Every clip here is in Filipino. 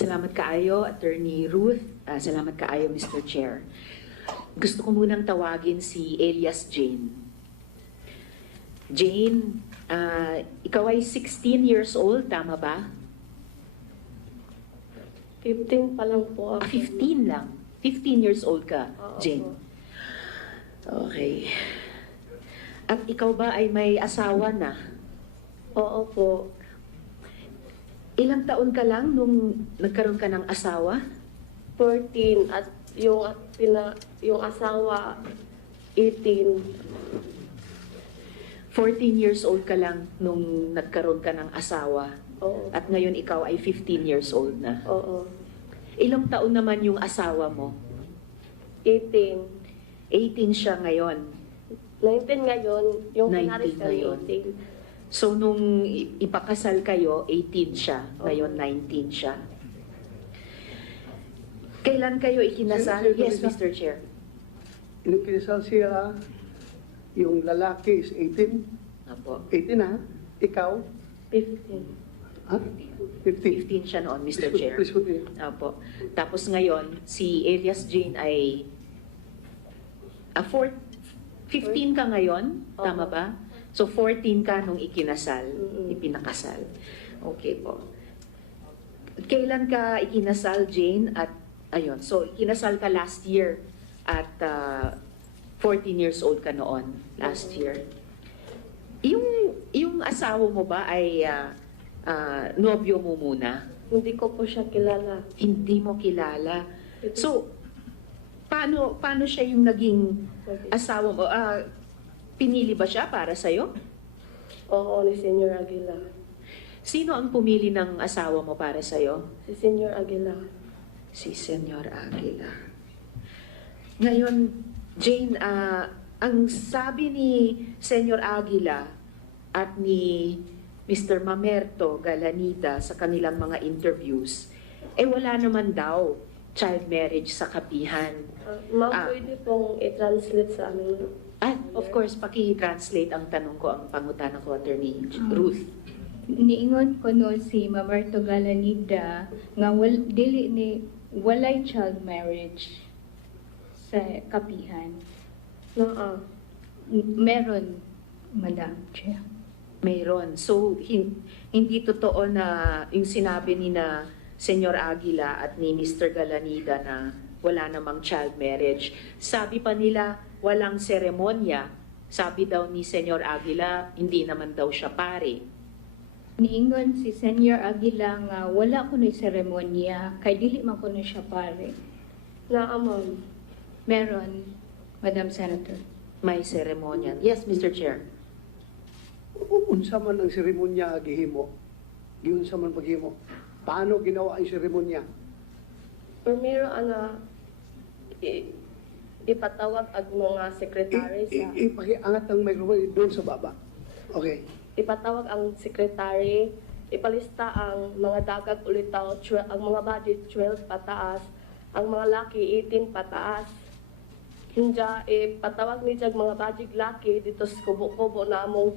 Salamat kaayo, Attorney Ruth. Salamat kaayo, Mr. Chair. Gusto ko munang tawagin si Elias Jane. Jane, ikaw ay 16 years old, tama ba? 15 pa lang po ako. 15 lang. 15 years old ka, Oo Jane. po. Okay. At ikaw ba ay may asawa na? Oo po. Ilang taon ka lang nung nagkaroon ka ng asawa? 14 at yung asawa 18. 14 years old ka lang nung nagkaroon ka ng asawa. Oo. At ngayon ikaw ay 15 years old na. Oo. Ilang taon naman yung asawa mo? 18. 18 siya ngayon. 19 ngayon, yung 19 pinaris kami ngayon. 18. So nung ipakasal kayo, 18 siya. Ngayon 19 siya. Kailan kayo ikinasal? Sir, Yes, sir, Mr. Chair. Nung kinasal siya, yung lalaki is 18. Apo. 18 ha? Ikaw? 15. Ha? 50. 15 siya noon, Mr. Chair. Please continue. Apo. Tapos ngayon, si Elias Jane ay 15 ka ngayon, tama Opo. ba? So 14 ka nung ikinasal, Mm-mm. ipinakasal. Okay po. Kailan ka ikinasal, Jane? At ayun, so ikinasal ka last year at 14 years old ka noon, last year. Yung asawa mo ba ay nobyo mo muna? Hindi ko po siya kilala. Hindi mo kilala. So, paano siya yung naging asawa mo? Pinili ba siya para sa'yo? Oo, ni Senior Aguila. Sino ang pumili ng asawa mo para sa'yo? Si Senior Aguila. Si Senyor Aguila. Ngayon, Jane, ang sabi ni Senyor Aguila at ni Mr. Mamerto Galanida sa kanilang mga interviews, wala naman daw child marriage sa kapihan. Ma'am, pwede pong i-translate sa amin. At of course, paki-translate ang tanong ko, ang pangutana ko, Attorney Ruth. Niingon ko no si Mamerto Galanida nga walay child marriage sa kapihan. Meron, Madam Chair. Mayroon. So, hindi totoo na yung sinabi ni na Senyor Aguila at ni Mr. Galanida na wala namang child marriage. Sabi pa nila, walang seremonya. Sabi daw ni Senyor Aguila, hindi naman daw siya pare. Niingon si Senior Aguila nga wala ko na seremonya, kay dili man ko na siya pare. Ma'am. Meron, Madam Senator. May seremonya. Yes, Mr. Chair. Unsa man ang seremonya gihimo? Giunsa man paghimo? Paano ginawa ang seremonya? Primero, ipatawag ang mga sekretary sa... Ipakiangat ang microphone doon sa baba. Okay. Ipatawag ang sekretary, ipalista ang mga dagag ulitaw, ang mga budget 12 pataas, ang mga laki 18 pataas. Hinja, ipatawag ni jag mga budget laki dito sa kubo-kubo na among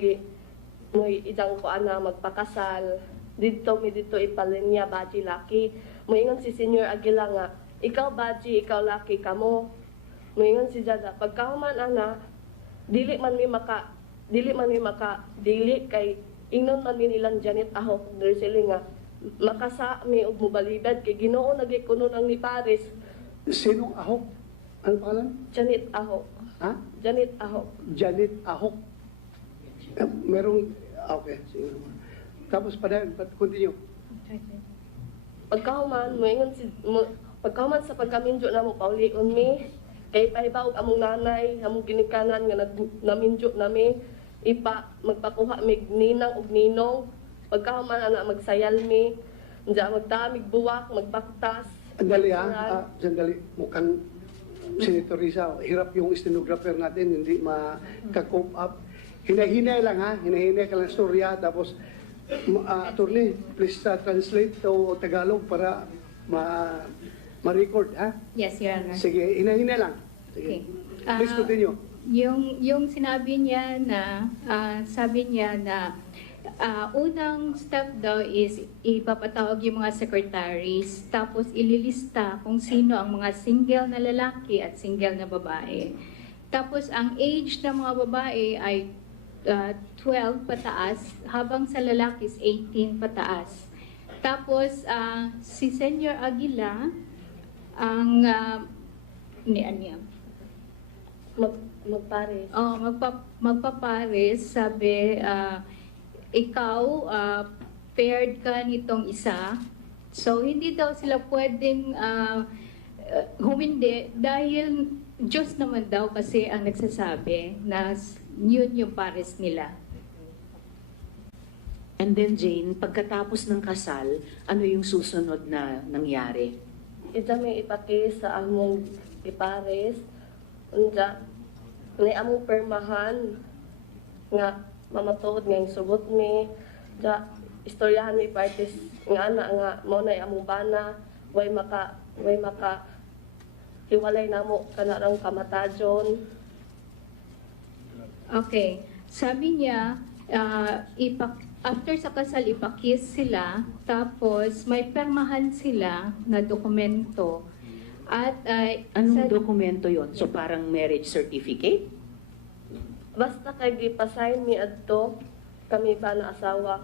may idang ko ana magpakasal. Dito ipalinya budget laki. Moingon si Senior Aguila nga, ikaw budget, ikaw laki kamo. Moingon si Jada, pagkahuman ana, dili kay ingnon man mi nilang Janet Ahok Nursing nga makasa mi og mobalibad kay Ginoo nagikuno ang ni Paris. Sinong Ahok? Ano pangalan? Janet Ahok. Ha? Janet Ahok. Janet Ahok. Merong... Okay. Sige. Tapos continue. Pagkahuman sa pagkaminjo na mo paulion mi kay pahibaw among nanay among ginikanan nga naminjo nami magpakuha mig ninang og ninong pagkahuman ana magsayal mi unja magtamig buwak magbaktas. Sandali ha. Sandali. Mukhang Senator Risa, hirap yung stenographer natin, hindi maka-cope up. Hinahinay lang ha. Hinahinay ka lang storya. Tapos, attorney, please translate to Tagalog para ma-record ha. Yes, Your Honor. Sige, hinahinay lang. Sige. Okay. Please continue. Yung sinabi niya na, sabi niya na Unang step daw is ipapatawag yung mga secretaries, tapos ililista kung sino ang mga single na lalaki at single na babae. Tapos ang age ng mga babae ay 12 pataas, habang sa lalaki is 18 pataas. Tapos si Senior Aguila ang niya. Magpares. Oh, magpapares, sabi, ikaw, paired ka nitong isa. So, hindi daw sila pwedeng humindi dahil Diyos naman daw kasi ang nagsasabi na yun yung pares nila. And then Jane, pagkatapos ng kasal, ano yung susunod na nangyari? Ita may ipakis sa among ipares. Unja, ni among permahan nga mamatuod nga yung subot mi. Ja, istoryahan mi parties nga ana nga mo na among bana way maka hiwalay namo kanarang kamatajon. Okay. Sabi niya, after sa kasal, ipakis sila, tapos may permahan sila na dokumento. At Anong dokumento yon? So parang marriage certificate? Basta kay gipasign mi adto kami ba na asawa.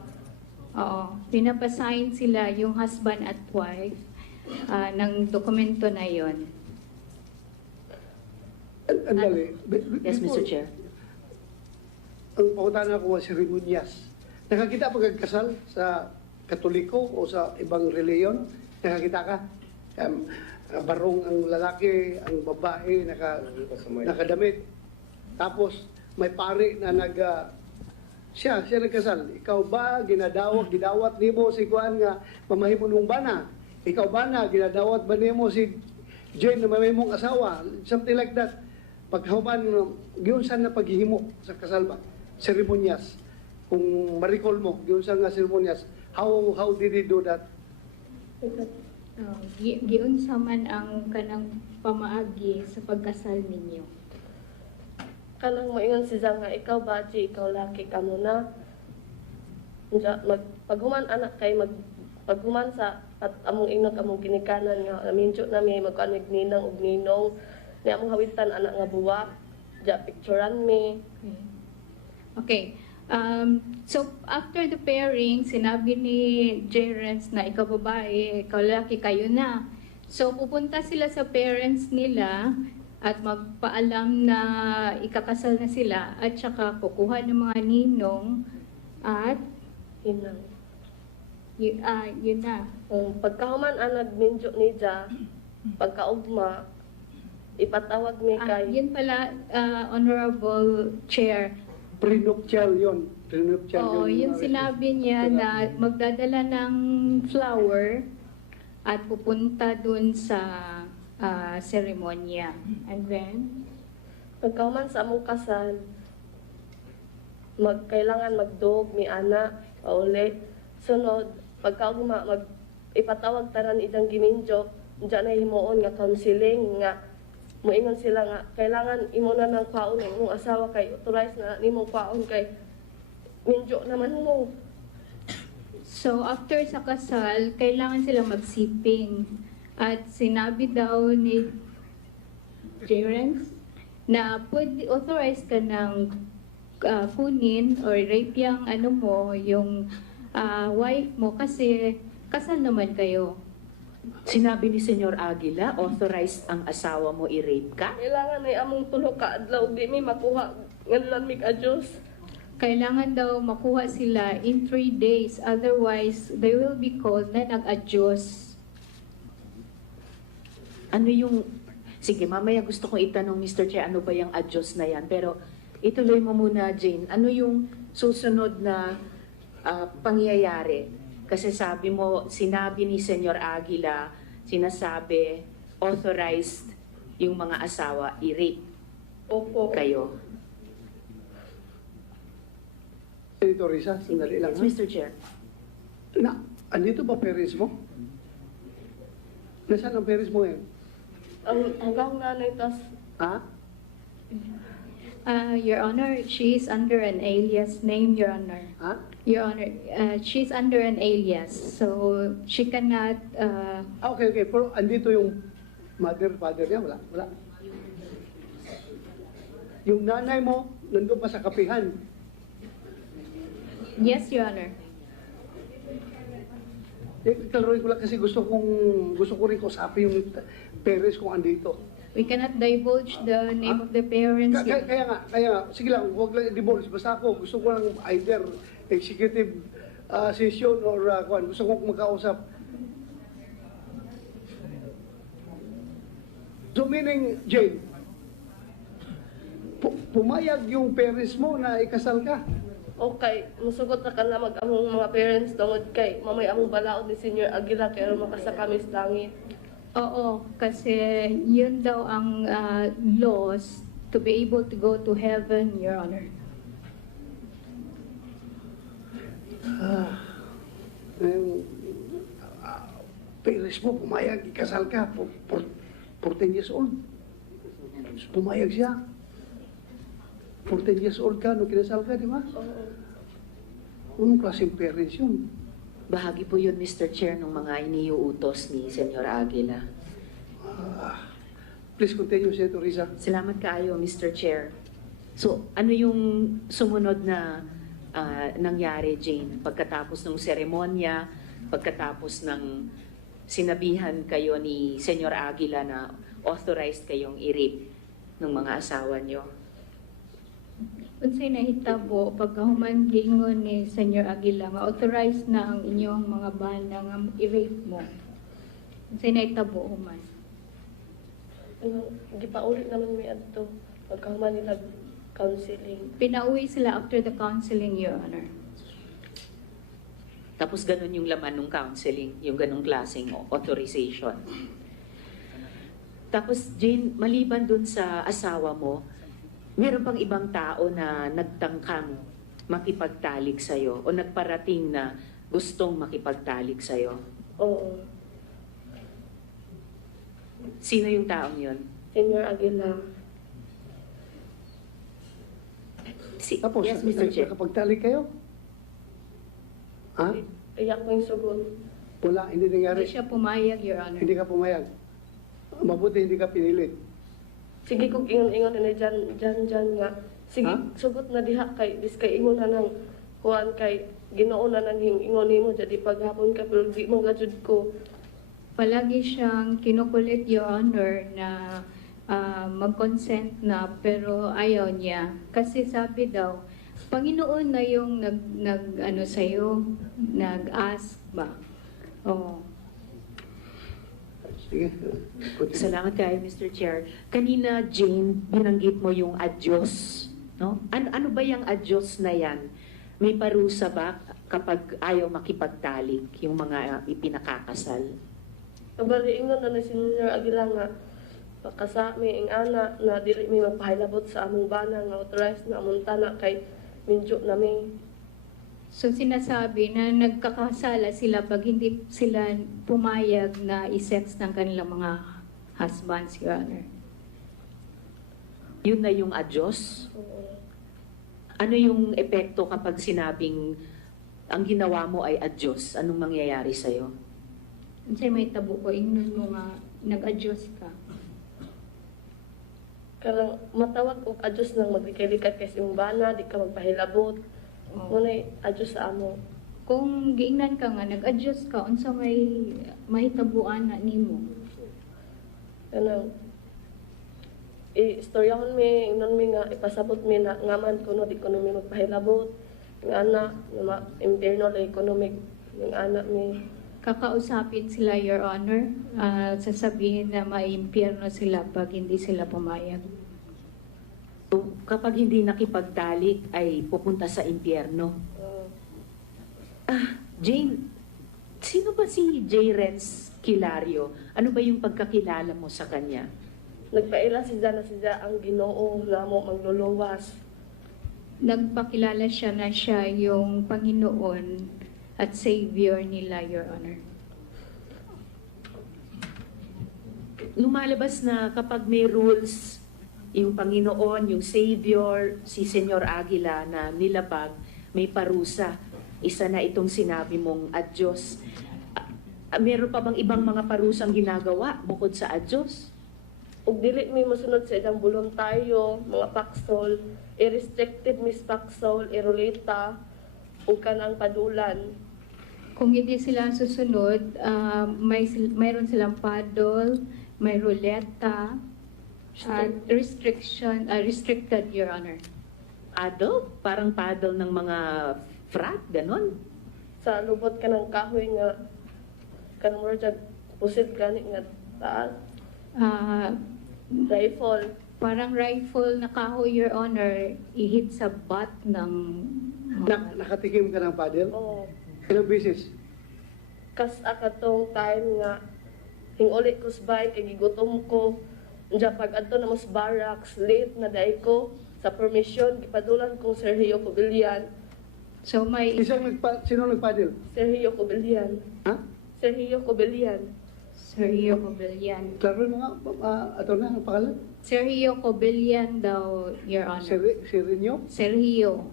Oo, pinapasign sila yung husband at wife ng dokumento na yon. Andali. Yes, Mr. Chair. Ang pautan ko si Rimonyas. Nakakita pag kasal sa Katoliko o sa ibang reliyon? Nakakita ka? Barong ang lalaki, ang babae, nakadamit. Tapos may pare na siya nagkasal. Ikaw ba gidawat nimo si Juan nga mamahimo nung bana? Ikaw ba na ginadawat ba nimo si Jane na mamahimong asawa? Something like that. Paghuman giunsan na paghihimo sa kasal ba? Seremonyas. Kung ma-recall mo, giunsan nga seremonyas. How did he do that? Giunsa man ang kanang pamaagi sa pagkasal ninyo. Kanang moingon si Zang nga ikaw baji, ikaw laki ka muna. Paghuman anak kay paghuman sa at among ingnog among ginikanan nga minjo na mi magkanig ninang ug ninong ni among hawitan anak nga buwak. Ja picturean mi. Okay. So, after the pairing, sinabi ni Jerence na ikaw babae, ikaw lalaki, kayo na. So, pupunta sila sa parents nila at magpaalam na ikakasal na sila at saka kukuha ng mga ninong at Hinang. yun na. Pagkahuman anag minjo ni Ja, pagkaugma ipatawag mi kay Yun pala, Honorable Chair. Prenuptial yun. Prenuptial Oo, yung sinabi niya na magdadala ng flower at pupunta dun sa seremonya. And then, pagkahuman sa among kasal kailangan magdog mi ana pauli. Sunod pagkaugma ipatawag tanan idang giminjo diyan na himuon nga counseling nga moingon sila nga kailangan imo na ng kwaon ang imong asawa kay authorize na nimong kwaon kay minjo naman mo. so after sa kasal, kailangan sila magsiping. At sinabi daw ni Jerence na pwede authorize ka ng kunin or rape yung yung wife mo kasi kasal naman kayo. Sinabi ni Senyor Aguila, authorized ang asawa mo i-rape ka? Kailangan ay among tulo ka adlaw di mi makuha nganlan mi adjust. Kailangan daw makuha sila in 3 days, otherwise they will be called na nag-adjust. Ano yung... Sige, mamaya gusto kong itanong, Mr. Chair, ano ba yung adjust na yan? Pero ituloy mo muna, Jane. Ano yung susunod na pangyayari? Kasi sabi mo, sinabi ni Senyor Aguila, sinasabi, authorized yung mga asawa i-rape Opo. kayo. Senator Risa, sandali lang. Yes, Mr. Chair. Andito ba parents mo? Nasaan ang parents mo yan? Ang hanggang nanay tas Ha? Your Honor, she is under an alias name, Your Honor. Ha? Your Honor, she's under an alias, so she cannot. Okay, okay. Pero andito yung mother, father niya, wala? Wala. Yung nanay mo, nandun pa sa kapihan. Yes, Your Honor. Klaruin ko lang kasi gusto ko rin kausapin yung parents kung andito. We cannot divulge the name of the parents. Your Kaya nga, sige lang, huwag lang i-divorce. Basta ako, gusto ko lang either executive session or gusto ko magkausap. So meaning, Jane, pumayag yung parents mo na ikasal ka. Okay, musugot na ka na mag-among mga parents tungod kay mamay among balaod ni Senior Aguila kaya makasa kami sa langit. Oo, kasi yun daw ang laws to be able to go to heaven, Your Honor. Parents mo, pumayag, ikasal ka, 14 years old. Pumayag siya. 14 years old ka, nung kinasal ka, di ba? Oo. Anong klaseng parents yun? Bahagi po yun, Mr. Chair, ng mga iniuutos ni Senyor Aguila. Please continue, Senator Risa. Salamat kaayo, Mr. Chair. So, ano yung sumunod na nangyari, Jane? Pagkatapos ng seremonya, pagkatapos ng sinabihan kayo ni Senyor Aguila na authorized kayong i-rape ng mga asawa nyo? Unsay nahitabo pagkahuman giingon ni Senyor Aguila nga authorized na ang inyong mga bana nga i-rape mo. Unsay nahitabo human? Gipaulit naman mi adto pagkahuman nila counseling. Pinauwi sila after the counseling, Your Honor. Tapos ganun yung laman ng counseling, yung ganung klaseng authorization. Tapos Jane, maliban dun sa asawa mo, meron pang ibang tao na nagtangkang makipagtalik sa'yo o nagparating na gustong makipagtalik sa'yo. Oo. Sino yung taong yun? Senior Aguila. Tapos, yes, Mr. Chair. nakapagtalik kayo? Ha? Iyak ko yung sugon. Wala, hindi nangyari. Hindi siya pumayag, Your Honor. Hindi ka pumayag. Mabuti hindi ka pinilit. Sige kung ingon-ingon na dyan nga. Sige, Ha? sugot na diha kay, dis kay ingon na nang kuhan kay, ginoo na nang ingon mo, jadi paghapon ka, pero di mo gajud ko. Palagi siyang kinukulit, Your Honor, na mag-consent na pero ayaw niya. Kasi sabi daw, Panginoon na yung nag-ano sa'yo, nag-ask ba? Oh. Sige. Continue. Salamat kayo, Mr. Chair. Kanina, Jane, binanggit mo yung adyos. No? Ano ba yung adyos na yan? May parusa ba kapag ayaw makipagtalik yung mga ipinakakasal? Kabali ingon na ni Senior Aguila nga, pakasa mi ang ana na dili mi magpahilabot sa among bana nga authorized na among tanak kay minjo na mi. So sinasabi na nagkakasala sila pag hindi sila pumayag na i-sex ng kanilang mga husbands, Your Honor. Yun na yung adyos? Oo. Ano yung epekto kapag sinabing ang ginawa mo ay adyos? Anong mangyayari sa'yo? Kasi may tabo ko, ingnon mo nga, nag-adjust ka. Karang matawag og adjust nang maglikay-likay kay imong bana, di ka magpahilabot. Oh. Ngunay adjust sa amo. Kung giingnan ka nga, nag-adjust ka, unsa may mahitabuan na nimo. Kanang istoryahon mi, ingnon mi nga ipasabot mi na ngaman kuno di kuno mi magpahilabot. Ng ana, nga impierno la economic ng anak mi. Kakausapin sila, Your Honor, sasabihin na maimpyerno sila pag hindi sila pumayag. So, kapag hindi nakipagtalik ay pupunta sa impyerno. Jane, sino ba si J. Renz Kilario? Ano ba yung pagkakilala mo sa kanya? Nagpaila na siya ang Ginoo na mo magluluwas. Nagpakilala siya na siya yung Panginoon at Savior nila, Your Honor. Lumalabas na kapag may rules yung Panginoon, yung Savior, si Senyor Aguila na nilabag, may parusa. Isa na itong sinabi mong adyos. Meron pa bang ibang mga parusang ginagawa bukod sa adyos? Ug dili mi mosunod sa ilang voluntaryo, mga paksol, i-restricted mis paksol, irulita, ug kanang padulan. Kung hindi sila susunod, mayroon silang paddle, may ruleta, restricted, Your Honor. Paddle? Parang paddle ng mga frat, ganon? Sa lubot ka ng kahoy nga, kanang mo dyan, pusit gani nga taas, Ah, rifle. parang rifle na kahoy, Your Honor, ihit sa butt ng Nakatikim ka ng paddle? Oo. Ilang beses? Kas akatong time nga, hinguli ko sa bike, kay gigutom ko. Diya pag adto na mas barracks, late na day ko, sa permission, gipadulan kong Sergio Cobillan. So may Sino nagpaddle? Sergio Cobillan. Ha? Sergio Cobillan. Sergio Cobillan. Klaro mo nga, ato na, ang pangalan? Sergio Cobillan daw, Your Honor. Sirinyo? Sergio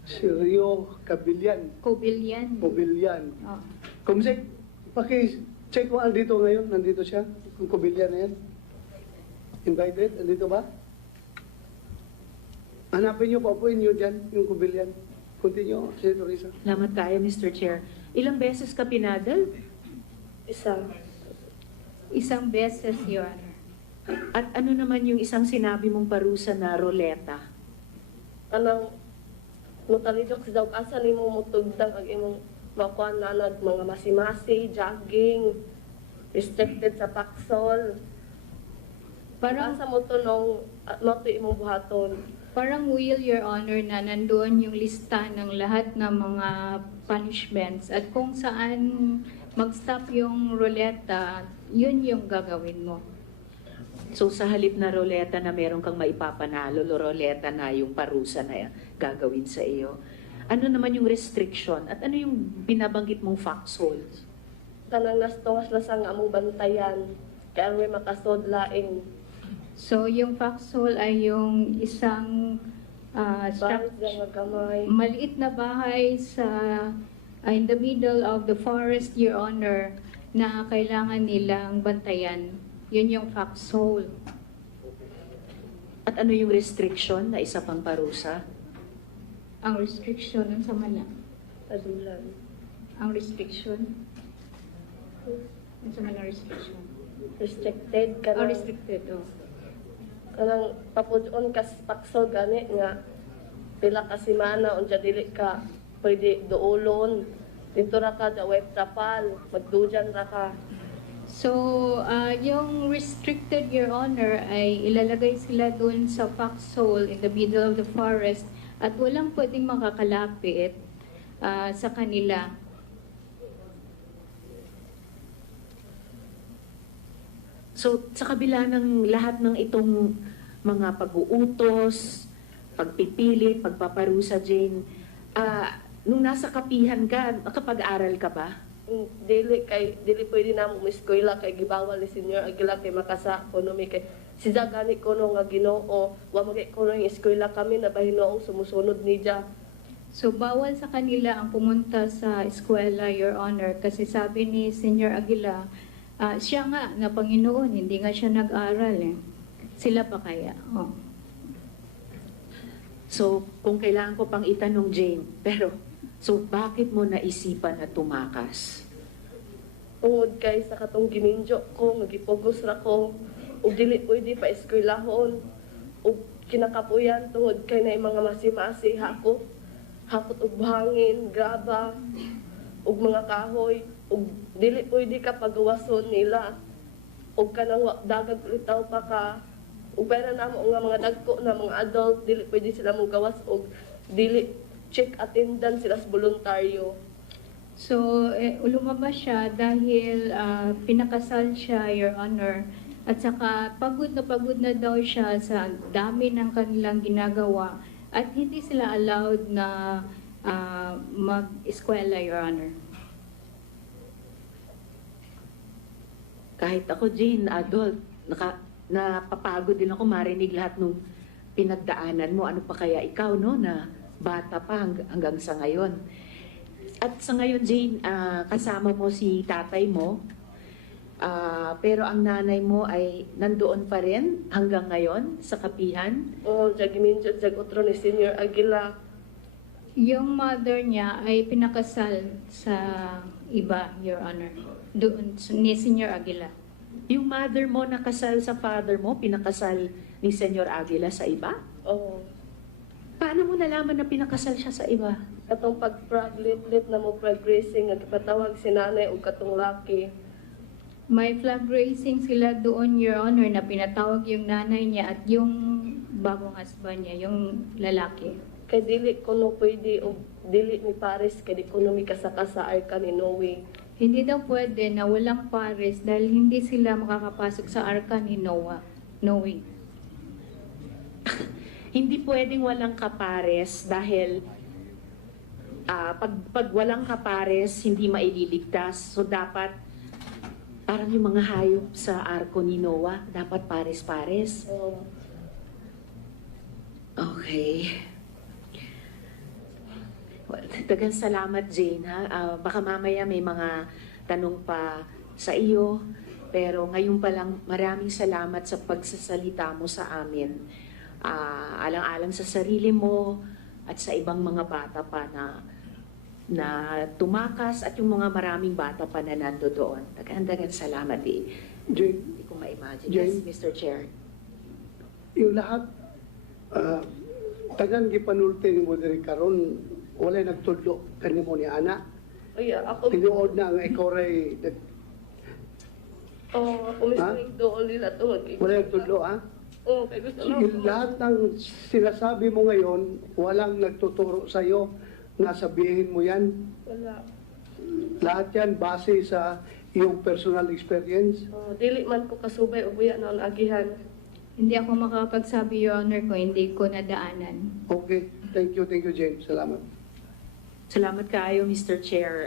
Sirio Cabillan. Cobillan. Mobilyan. Oh. Kumsek, paki-check mo andito ngayon, nandito siya, kung Cobillan na yan. Invited, andito ba? Hanapin niyo, paupuin niyo dyan, yung Cobillan. Continue, Senator Risa. Salamat kayo, Mr. Chair. Ilang beses ka pinadal? Isa. Isang beses, Your Honor. At ano naman yung isang sinabi mong parusa na roleta? Anang mutalidok sa dawg asa nimo mutugdang ang imong makuha nanad mga masimasi, jogging, restricted sa paksol. Parang Asa mo to nung mato imong buhaton. Parang will, Your Honor, na nandoon yung lista ng lahat ng mga punishments at kung saan mag-stop yung ruleta, yun yung gagawin mo. So sa halip na roleta na meron kang maipapanalo, roleta na yung parusa na gagawin sa iyo. Ano naman yung restriction at ano yung binabanggit mong foxholes? Kanang nastongas lasang among bantayan. Kaya may makasod laing So yung foxhole ay yung isang bahay nga gamay. maliit na bahay sa in the middle of the forest, Your Honor, na kailangan nilang bantayan. Yun yung foxhole. At ano yung restriction na isa pang parusa? Ang restriction nun sa mala. Padulan. Ang restriction. Ano sa mala restriction? Restricted Oh, kanang restricted, oh. kanang papudon ka sa paksol gani nga pila ka semana unja dili ka pwede duolon. Dito ra ka sa web trapal, magdujan ra ka. So, yung restricted, Your Honor, ay ilalagay sila dun sa foxhole in the middle of the forest at walang pwedeng makakalapit sa kanila. So sa kabila ng lahat ng itong mga pag-uutos, pagpipilit, pagpaparusa, Jane, nung nasa kapihan ka, nakapag-aral ka ba? Dili pwede na mo eskwela kay gibawal ni Senyor Aguila kay makasa ekonomi kay si gani kuno nga Ginoo wa magay kuno yung eskwela kami na bahinoong sumusunod niya. So, bawal sa kanila ang pumunta sa eskwela, Your Honor, kasi sabi ni Senyor Aguila, siya nga na Panginoon, hindi nga siya nag-aral eh. Sila pa kaya? Oh. So kung kailangan ko pang itanong, Jane, pero so bakit mo naisipan na tumakas? Tungod kay sa katong gininjo ko, magipugos ra ko, ug dili pwede pa eskwelahon, ug kinakapuyan tungod kay na mga masimasi hako, hakot og buhangin, graba, ug mga kahoy, ug dili pwede ka pagawason nila, ug kanang dagag litaw pa ka, ug pera namo nga mga dagko na mga adult, dili pwede sila mo gawas, ug dili check attendance sila sa voluntaryo. So, lumabas siya dahil pinakasal siya, Your Honor. At saka pagod na daw siya sa dami ng kanilang ginagawa. At hindi sila allowed na mag-eskwela, Your Honor. Kahit ako, Jane, adult, napapagod din ako marinig lahat nung pinagdaanan mo. Ano pa kaya ikaw, no, na bata pa hanggang sa ngayon. At sa ngayon, Jane, kasama mo si tatay mo, pero ang nanay mo ay nandoon pa rin hanggang ngayon sa kapihan. Jagiminjo, jagotro ni Senior Aguila. Yung mother niya ay pinakasal sa iba, Your Honor. Doon, ni Senior Aguila. Yung mother mo nakasal sa father mo, pinakasal ni Senyor Aguila sa iba? Oh, Paano mo nalaman na pinakasal siya sa iba? katong pag-lit na mo progressing, nagpatawag si nanay o katong laki. May flag raising sila doon, Your Honor, na pinatawag yung nanay niya at yung bagong husband niya, yung lalaki. Kay dili ko no pwede o dili ni Paris, kay di ko no mikasaka sa arka ni Noe. Hindi daw pwede na walang pares dahil hindi sila makakapasok sa arka ni Noah. Noe. Hindi pwedeng walang kapares dahil pag walang kapares, hindi maililigtas. So dapat, parang yung mga hayop sa arko ni Noah, dapat pares-pares. Oh, Okay. Well, dagang salamat, Jane. Ha? Baka mamaya may mga tanong pa sa iyo. Pero ngayon pa lang, maraming salamat sa pagsasalita mo sa amin. Alang-alang sa sarili mo at sa ibang mga bata pa na tumakas at yung mga maraming bata pa na nando doon. Dagang salamat eh. Jane, Hindi ko ma-imagine. Jane? Yes, Mr. Chair. yung lahat, tagan gipanulti ni mo diri karon walay nagtudlo kanimo ni ana. ay, ako, Tinuod na nga ikaw ray umising doon nila to. walay nagtudlo ha. Oh, kay gusto lang. Yung lahat ng sinasabi mo ngayon, walang nagtuturo sa iyo na sabihin mo yan. Wala. Lahat yan base sa iyong personal experience. Oh, dili man ko kasubay o buya na ang agihan. Hindi ako makakapagsabi, Your Honor, kung hindi ko nadaanan. Okay, thank you, Jane. Salamat. Salamat kayo, Mr. Chair.